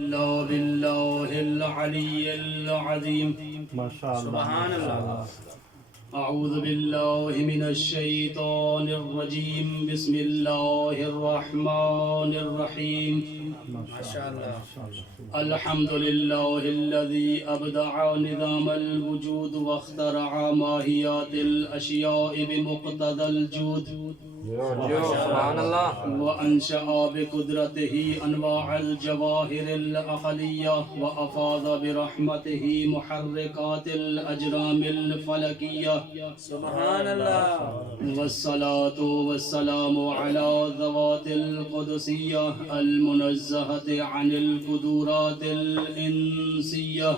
اللہ باللہ العلی العظیم سبحان اللہ. اعوذ باللہ من الشیطان الرجیم بسم اللہ الرحمن الرحیم الحمد للہ الذی ابدع نظام الوجود واخترع ماہیات الاشیاء بمقتضى الجود سبحان اللہ. وانشأ بقدرته انواع الجواہر العقلیہ وافاض برحمته محرکات الاجرام الفلکیہ سبحان اللہ. والصلاة والسلام على ذوات القدسية المنزهة عن القدرات الإنسية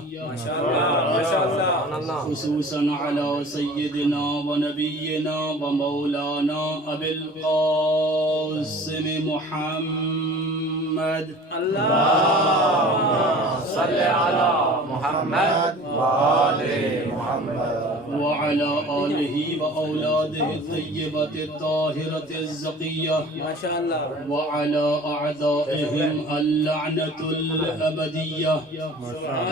سبحان اللہ. خصوصا على سيدنا ونبينا ومولانا أبي القاسم محمد اللهم صل على محمد وآل محمد وعلى آله وأولاده الطيبة الطاهرة الزكية ماشاء اللہ. وعلى أعدائهم اللعنة الأبدية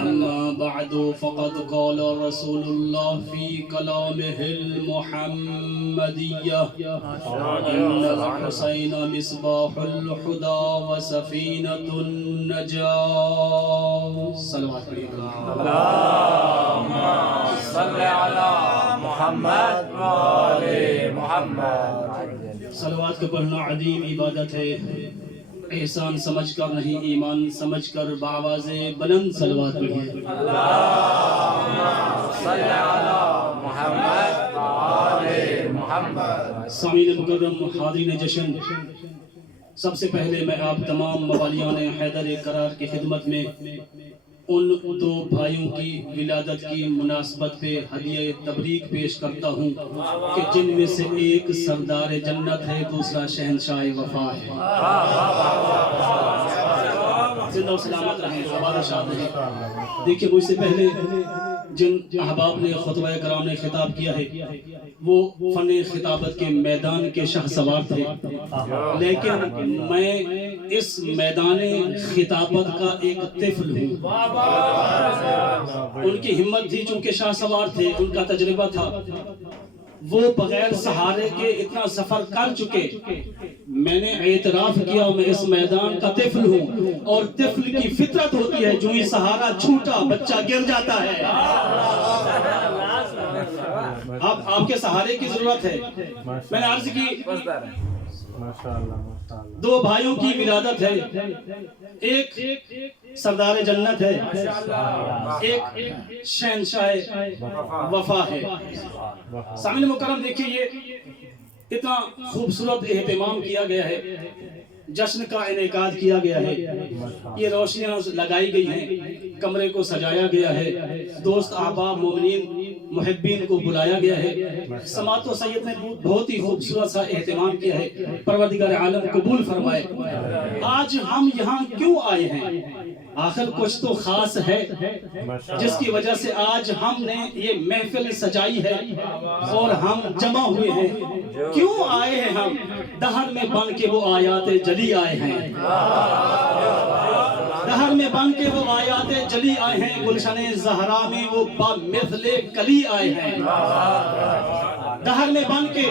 أما بعد فقد قال رسول الله في كلامه المحمدية إن الحسين مصباح الهدى وسفينة النجاة صلوات اللهم صل على محمد وآل محمد. صلوات کا پڑھنا عظیم عبادت ہے، احسان سمجھ کر نہیں ایمان سمجھ کر بآواز بلند صلوات پڑھیے. اللهم صل على محمد وآل محمد. سامعین مکرم، حاضرین جشن، سب سے پہلے میں آپ تمام موالیان حیدر قرار کی خدمت میں ان دو بھائیوں کی ولادت کی مناسبت پہ ہدیہ تبریک پیش کرتا ہوں کہ جن میں سے ایک سردار جنت ہے، دوسرا شہنشاہ وفا ہے. زندہ و سلامت رہیں، آباد و شاد رہیں. دیکھیے، مجھ سے پہلے جن احباب نے خطبہ کرام نے خطاب کیا ہے وہ فن خطابت کے میدان کے شاہ سوار تھے، لیکن میں اس میدان خطابت کا ایک طفل ہوں. ان کی ہمت تھی، چونکہ شاہ سوار تھے، ان کا تجربہ تھا، وہ بغیر سہارے کے اتنا سفر کر چکے. میں نے اعتراف کیا میں اس میدان کا طفل ہوں، اور طفل کی فطرت ہوتی ہے جو ہی سہارا چھوٹا بچہ گر جاتا ہے. اب آپ کے سہارے کی ضرورت ہے. میں نے عرض کی دو بھائیوں کی ولادت ہے، ایک سردار جنت ہے، ایک شہنشاہ وفا ہے. سامعین مکرم، دیکھیے یہ اتنا خوبصورت اہتمام کیا گیا ہے، جشن کا انعقاد کیا گیا ہے، یہ روشنیاں لگائی گئی ہیں، کمرے کو سجایا گیا ہے، دوست احباب مومنین محبین کو بلایا گیا ہے. سماعت و سید نے بہت ہی خوبصورت سا اہتمام کیا ہے. پروردگار عالم قبول فرمائے. آج ہم یہاں کیوں آئے ہیں؟ آخر کچھ تو خاص ہے جس کی وجہ سے آج ہم نے یہ محفل سجائی ہے اور ہم جمع ہوئے ہیں. کیوں آئے ہیں ہم؟ دہر میں بن کے وہ آیات جلی آئے ہیں، دہر میں بن کے وہ آیات جلی آئے ہیں، گلشن زہرا میں وہ بامثل کلی آئے ہیں. دہر میں بن کے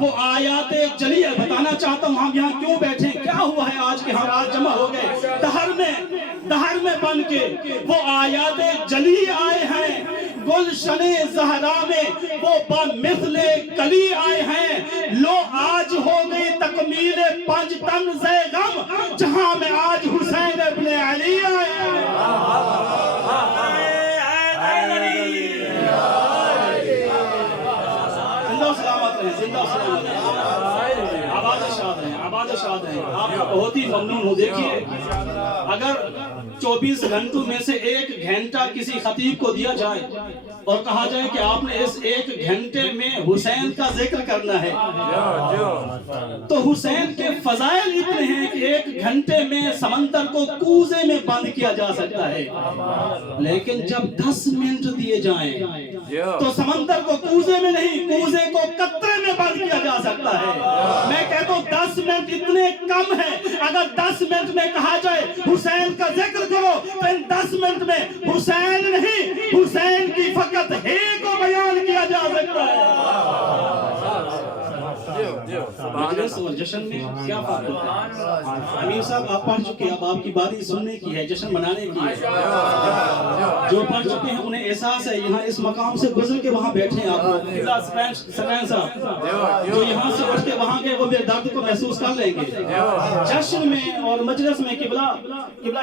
وہ آیات جلی ہے. بتانا چاہتا ہوں ہم یہاں کیوں بیٹھے، کیا ہوا ہے آج کہ ہم آج جمع ہو گئے. دہر میں بن کے وہ آیات جلی آئے ہیں، گلشن زہرا میں وہ بامثل کلی آئے ہیں. لو آج ہو گئی تکمیل 5 طنز غم، جہاں میں آج حسین ابن علی آئے ہیں. زندہ و سلامت رہیں، زندہ و سلامت رہیں، آباد و شاد رہیں، آباد و شاد رہیں. آپ کا بہت ہی ممنون ہوں. دیکھیے، اگر 24 گھنٹوں میں سے 1 گھنٹہ کسی خطیب کو دیا جائے اور کہا جائے کہ آپ نے اس 1 گھنٹے میں حسین کا ذکر کرنا ہے، تو حسین کے فضائل اتنے ہیں کہ 1 گھنٹے میں سمندر کو کوزے میں بند کیا جا سکتا ہے. لیکن جب 10 منٹ دیے جائیں تو سمندر کو کوزے میں نہیں، کوزے کو قطرے میں بند کیا جا سکتا ہے. میں کہتا ہوں 10 منٹ اتنے کم ہیں. اگر 10 منٹ میں کہا جائے حسین کا ذکر کرو 10 منٹ میں حسین نہیں حسین کی فقط ہے کو بیان کیا جا سکتا ہے۔ مجلس اور جشن میں کیا فرق ہوتا ہے؟ امیر صاحب آپ پڑھ چکے، اب آپ کی باری سننے کی ہے، جشن منانے کی ہے۔ جو پڑھ چکے ہیں انہیں احساس ہے، یہاں اس مقام سے گزر کے وہاں بیٹھے ہیں آپ لوگ، سپین صاحب جو یہاں سے اٹھ کے وہاں گئے وہ میرے درد کو محسوس کر لیں گے۔ جشن میں اور مجلس میں قبلہ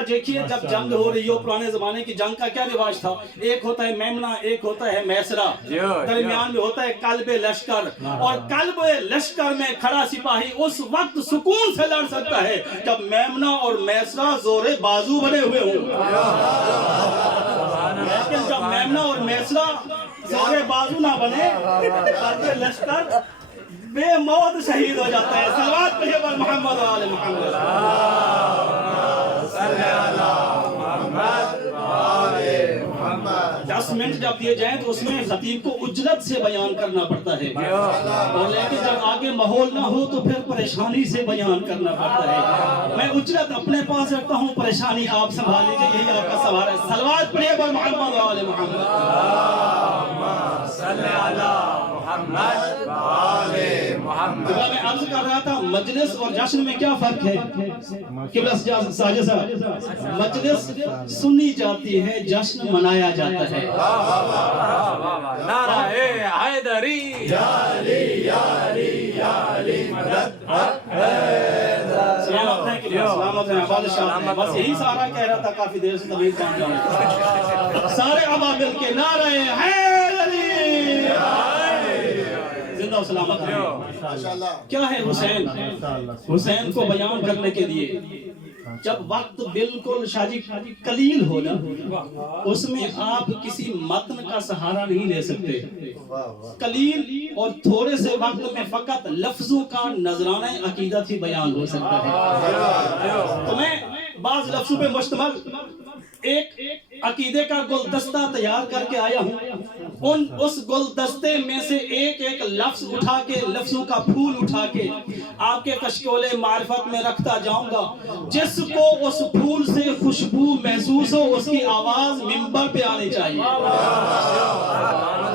دیکھیے، جب جنگ ہو رہی ہو، پرانے زمانے کی جنگ کا کیا رواج تھا؟ ایک ہوتا ہے میمنہ، ایک ہوتا ہے میسرہ، درمیان میں ہوتا ہے قلب لشکر، اور قلب لشکر میں کھڑا سپاہی اس وقت سکون سے لڑ سکتا ہے جب میمنہ اور میسرہ زور بازو بنے ہوئے ہوں، لیکن جب میمنہ اور میسرہ زور بازو نہ بنے قلب لشکر بے موت شہید ہو جاتا ہے۔ صلوات پڑھیے بر محمد و آل محمد۔ 10 منٹ جب دیے جائیں تو اس میں خطیب کو اجرت سے بیان کرنا پڑتا ہے، اور لیکن جب آگے ماحول نہ ہو تو پھر پریشانی سے بیان کرنا پڑتا ہے۔ میں اجرت اپنے پاس رکھتا ہوں، پریشانی آپ سنبھال لیجیے، یہی آپ کا سوال ہے۔ صلوات پڑھیے بر محمد و آل محمد۔ میں عرض کر رہا تھا مجلس اور جشن میں کیا فرق ہے؟ ساجد صاحب، مجلس سنی جاتی ہے، جشن منایا جاتا ہے۔ نعرہ حیدری یا علی یا علی یا علی مدد سلامت ہیں کہ سلامت ہیں، بادشاہ ہیں، بس یہی سارا کہہ رہا تھا، کافی دیر سے تبلیغ پہنچ جاؤں سارے عوام مل کے نعرہ حیدری زندہ و سلامت ہیں۔ کیا ہے حسین؟ حسین کو بیان کرنے کے لیے جب وقت بالکل شاجی قلیل ہو نا، اس میں آپ کسی متن کا سہارا نہیں لے سکتے۔ قلیل اور تھوڑے سے وقت میں فقط لفظوں کا نذرانہ عقیدت ہی بیان ہو سکتا ہے۔ تو میں بعض لفظوں پہ مشتمل ایک عقیدے کا گلدستہ تیار کر کے آیا ہوں، اس گلدستے میں سے ایک ایک لفظ اٹھا کے، لفظوں کا پھول اٹھا کے آپ کے کشکول معرفت میں رکھتا جاؤں گا۔ جس کو اس پھول سے خوشبو محسوس ہو اس کی آواز منبر پہ آنی چاہیے،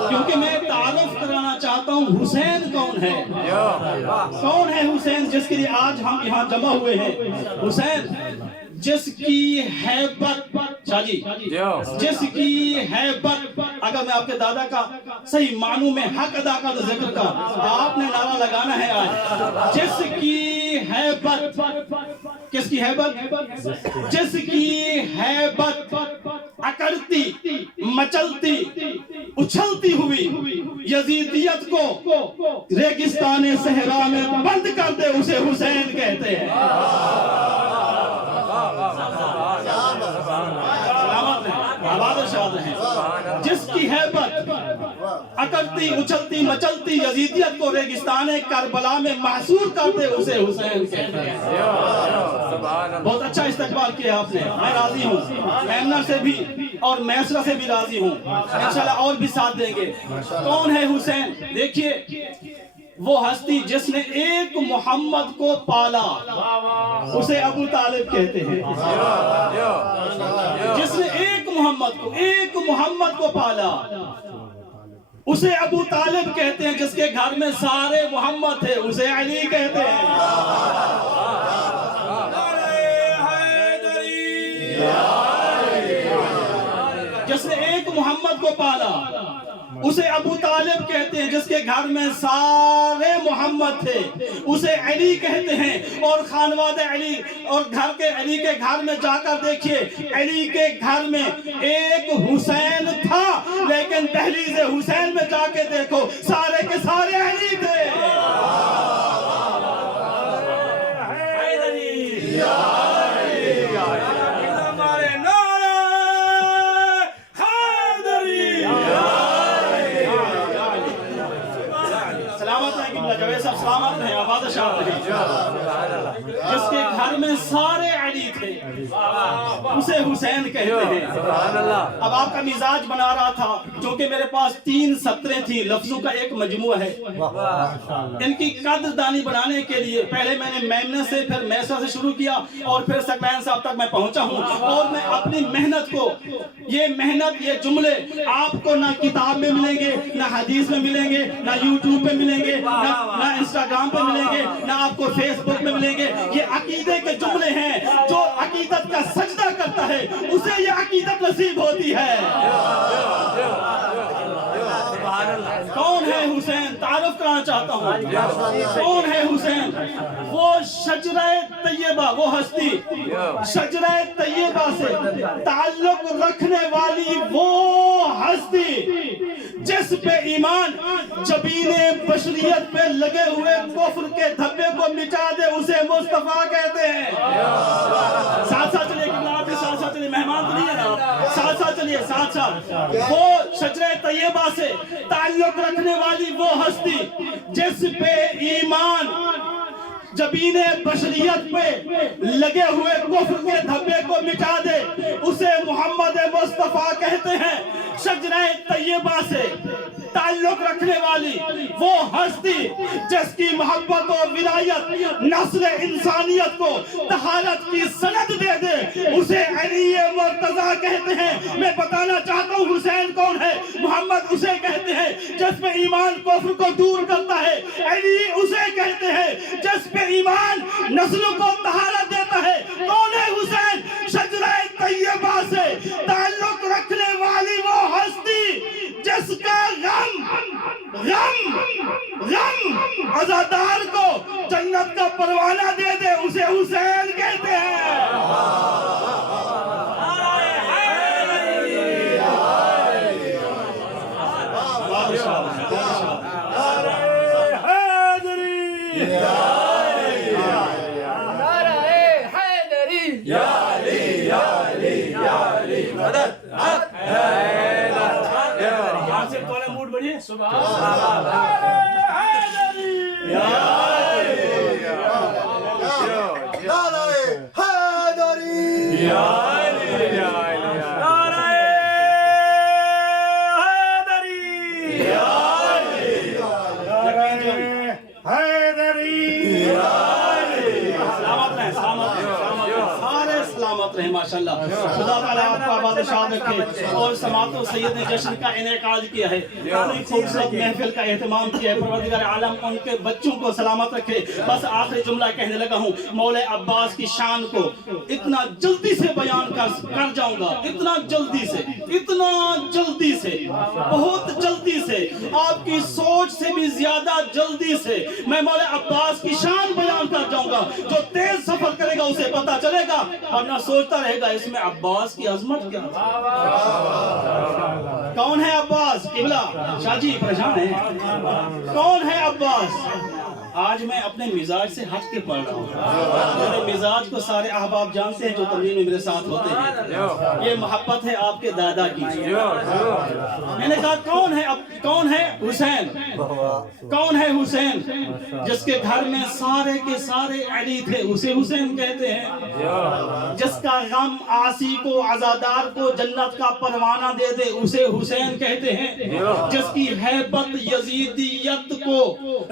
کیونکہ میں تعارف کرانا چاہتا ہوں حسین کون ہے، کون ہے حسین جس کے لیے آج ہم یہاں جمع ہوئے ہیں۔ حسین جس کی ہیبت، شاہ جی جس کی ہیبت، اگر میں آپ کے دادا کا صحیح معنوں میں حق ادا کا ذکر کا، آپ نے نعرہ لگانا ہے آج، جس کی ہیبت، کس کی ہیبت؟ جس کی ہیبت اکڑتی مچلتی اچھلتی ہوئی یزیدیت کو ریگستان صحرا میں بند کر دے، اسے حسین کہتے ہیں۔ جس کی ہیبت اکڑتی اچھلتی مچلتی یزیدیت کو ریگستان کربلا میں محصور کرتے اسے حسین کہتے ہیں۔ بہت اچھا استقبال کیا آپ نے، میں راضی ہوں، میمنہ سے بھی اور میسرہ سے بھی راضی ہوں، انشاءاللہ اور بھی ساتھ دیں گے۔ کون ہے حسین؟ دیکھیے وہ ہستی جس نے ایک محمد کو پالا، اسے ابو طالب کہتے ہیں۔ جس نے ایک محمد کو پالا اسے ابو طالب کہتے ہیں۔ جس کے گھر میں سارے محمد تھے اسے علی کہتے ہیں۔ جس نے ایک محمد کو پالا اسے ابو طالب کہتے ہیں۔ جس کے گھر میں سارے محمد تھے اسے علی کہتے ہیں۔ اور خانواد علی اور گھر کے علی کے گھر میں جا کر دیکھیے، علی کے گھر میں ایک حسین تھا، لیکن دہلیز حسین میں جا کے دیکھو سارے کے سارے علی تھے۔ سلامت ہیں، آباد شاہ ہیں، جس کے گھر میں سارے علی تھے اسے حسین کہتے ہیں. سبحان اللہ. اب آپ کا مزاج بنا رہا تھا چونکہ میرے پاس 3 سطریں تھیں, لفظوں کا ایک مجموعہ ہے. ان کی قدردانی بنانے کے لیے پہلے میں نے میمنہ سے پھر میسر سے شروع کیا اور پھر ثقلین صاحب تک میں پہنچا ہوں. اور میں اپنی محنت کو, یہ محنت, یہ جملے آپ کو نہ کتاب میں ملیں گے, نہ حدیث میں ملیں گے, نہ یوٹیوب پہ ملیں گے, نہ انسٹاگرام پہ ملیں گے, نہ آپ کو فیس بک میں ملیں گے. یہ عقیدے کے جملے ہیں. جو عقیدت کا سجدہ کرتا ہے اسے یہ عقیدت نصیب ہوتی ہے. کون ہے حسین؟ تعارف کرانا چاہتا ہوں. کون ہے حسین؟ وہ شجرہ طیبہ, وہ ہستی شجرہ طیبہ سے تعلق رکھنے والی وہ ہستی جس پہ ایمان جبین بشریت پہ لگے ہوئے کفر کے دھبے کو مٹا دے اسے مصطفیٰ کہتے ہیں. ساتھ ساتھ چلیے, آپ کے ساتھ ساتھ چلیے, مہمان تو نہیں ہے نا, ساتھ ساتھ چلیے, ساتھ ساتھ. وہ شجرہ طیبہ سے تعلق رکھنے والی وہ ہستی جس پہ ایمان جبین بشریت پہ لگے ہوئے کفر کے دھبے کو مٹا دے اسے محمد مصطفیٰ کہتے ہیں. شجرہ طیبہ سے تعلق رکھنے والی وہ ہستی جس کی محبت و ولایت نسل انسانیت کو طہارت کی سند دے دے اسے علی مرتضیٰ کہتے ہیں. میں بتانا چاہتا ہوں حسین کون ہے. محمد اسے کہتے ہیں جس پہ ایمان کفر کو دور کرتا ہے. علی اسے کہتے ہیں جس پہ ایمان نسلوں کو طہارت دیتا ہے. کون ہے حسین؟ شجرہ طیبہ سے تعلق رکھنے والی وہ ہستی جس کا غم عزادار کو جنت کا پروانہ دے دے اسے حسین کہتے ہیں. موڈ بڑھیے. ماشاءاللہ خدا تعالیٰ آپ کا آباد شاد رکھے. اور سماعت و سید نے جشن کا انعقاد کیا ہے, خوبصورت محفل کا اہتمام کیا ہے. پروردگار عالم ان کے بچوں کو سلامت رکھے. بس آخری جملہ کہنے لگا ہوں, مولا عباس کی شان کو اتنا جلدی سے بیان کر جاؤں گا, اتنا جلدی سے, بہت جلدی سے, آپ کی سوچ سے بھی زیادہ جلدی سے میں مولا عباس کی شان بیان کر جاؤں گا. جو تیز سفر کرے گا اسے پتا چلے گا اور نہ سوچتا رہے گا اس میں عباس کی عظمت کیا ہے. کون ہے عباس؟ قبلہ شاہ جی پریشان ہیں. کون ہے عباس؟ آج میں اپنے مزاج سے ہٹ کے پڑھ رہا ہوں. میرے مزاج کو سارے احباب جانتے ہیں جو تمرین میں میرے ساتھ ہوتے ہیں. یہ محبت ہے آپ کے دادا کی. میں نے کہا کون ہے حسین؟ کون ہے حسین؟ جس کے گھر میں سارے کے سارے علی تھے اسے حسین کہتے ہیں. جس کا غم عاصی کو, عزادار کو جنت کا پروانہ دے دے اسے حسین کہتے ہیں. جس کی ہیبت یزیدیت کو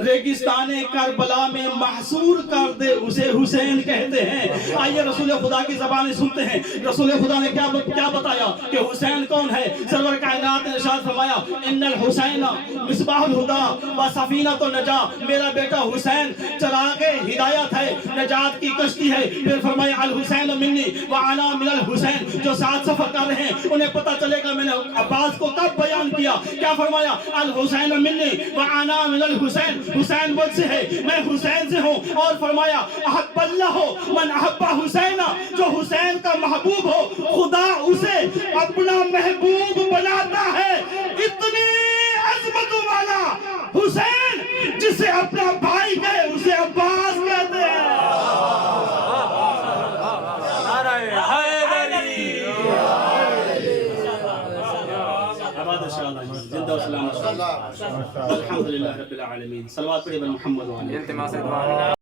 ریگستان کربلا میں محصور کر دے اسے حسین کہتے ہیں. آئیے رسول خدا کی زبانیں سنتے ہیں. رسول خدا نے کیا بتایا کہ حسین کون ہے. سرور کائنات نے ارشاد فرمایا ان الحسین مصباح الہدی و سفینۃ النجاۃ. میرا بیٹا حسین چراغ ہدایت ہے, نجات کی کشتی ہے. پھر فرمایا الحسین منی وانا من الحسین. جو ساتھ سفر کر رہے ہیں انہیں پتہ چلے گا میں نے عباس کو کب بیان کیا. کیا فرمایا؟ الحسین منی وانا من الحسین. حسین مجھ سے ہے, میں حسین سے ہوں. اور فرمایا احب اللہ من احب حسین. جو حسین کا محبوب ہو خدا اسے اپنا محبوب بناتا ہے. اتنی عظمت والا حسین جسے اپنا بھائی کہے اسے عباس کہتے ہیں. زندہ و سلامت الحمدللہ رب العالمین. صلوات پڑھیں بر محمد.